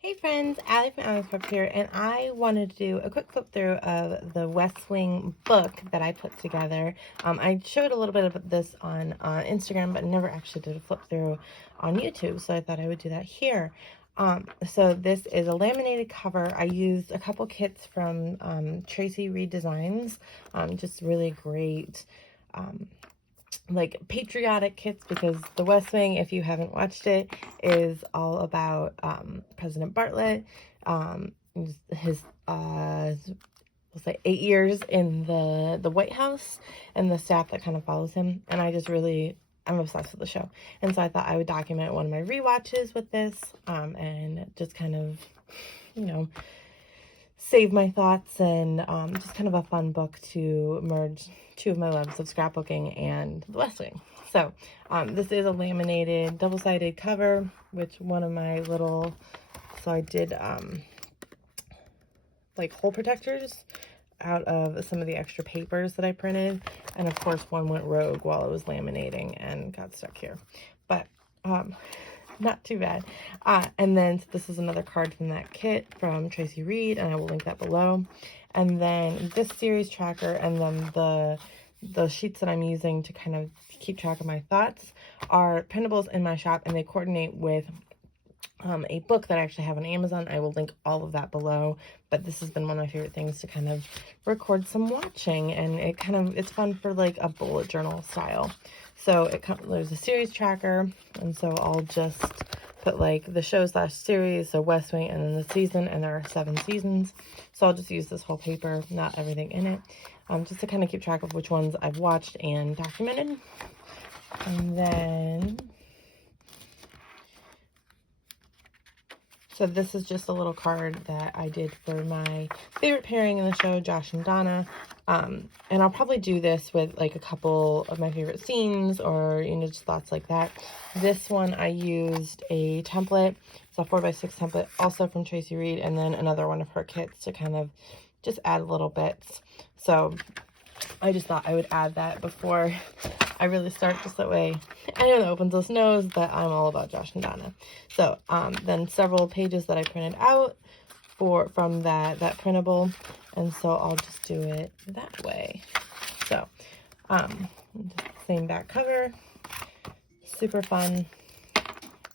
Hey friends, Allie from Allie's Prep here, and I wanted to do a quick flip through of the West Wing book that I put together. I showed a little bit of this on Instagram, but never actually did a flip through on YouTube, so I thought I would do that here. So this is a laminated cover. I used a couple kits from Traci Reed Designs, just really great like patriotic kits, because the West Wing, if you haven't watched it, is all about President Bartlett, his we'll say 8 years in the White House, and the staff that kind of follows him. And I'm obsessed with the show, and so I thought I would document one of my rewatches with this, and just kind of, you know, save my thoughts, and just kind of a fun book to merge two of my loves of scrapbooking and the West Wing. So this is a laminated double-sided cover, which one of my little, so I did like hole protectors out of some of the extra papers that I printed, and of course one went rogue while I was laminating and got stuck here, but not too bad. And then so this is another card from that kit from Traci Reed, and I will link that below. And then this series tracker, and then the sheets that I'm using to kind of keep track of my thoughts are printables in my shop, and they coordinate with a book that I actually have on Amazon. I will link all of that below, but this has been one of my favorite things to kind of record some watching, and it's fun for like a bullet journal style. So there's a series tracker, and so I'll just put like the show / series, so West Wing, and then the season, and there are 7 seasons. So I'll just use this whole paper, not everything in it, just to kind of keep track of which ones I've watched and documented. And then, so this is just a little card that I did for my favorite pairing in the show, Josh and Donna. And I'll probably do this with like a couple of my favorite scenes, or, you know, just thoughts like that. This one I used a template. It's a 4x6 template, also from Traci Reed, and then another one of her kits to kind of just add little bits. So I just thought I would add that before I really start, just that way anyone that opens this knows that I'm all about Josh and Donna. So then several pages that I printed out from that printable, and so I'll just do it that way. So same back cover, super fun.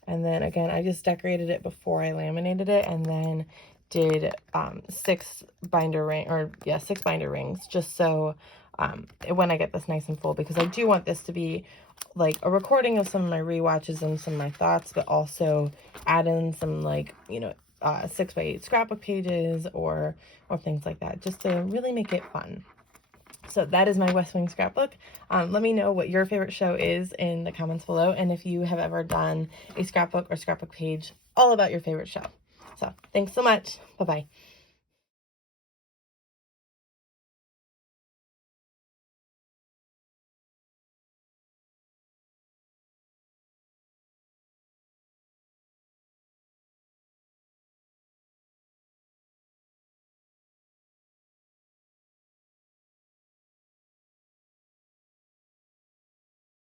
And then again, I just decorated it before I laminated it, and then did 6 binder rings, just so when I get this nice and full, because I do want this to be like a recording of some of my rewatches and some of my thoughts, but also add in some, like, you know, 6x8 scrapbook pages or things like that, just to really make it fun. So that is my West Wing scrapbook. Let me know what your favorite show is in the comments below, and if you have ever done a scrapbook or scrapbook page all about your favorite show. So thanks so much. Bye-bye.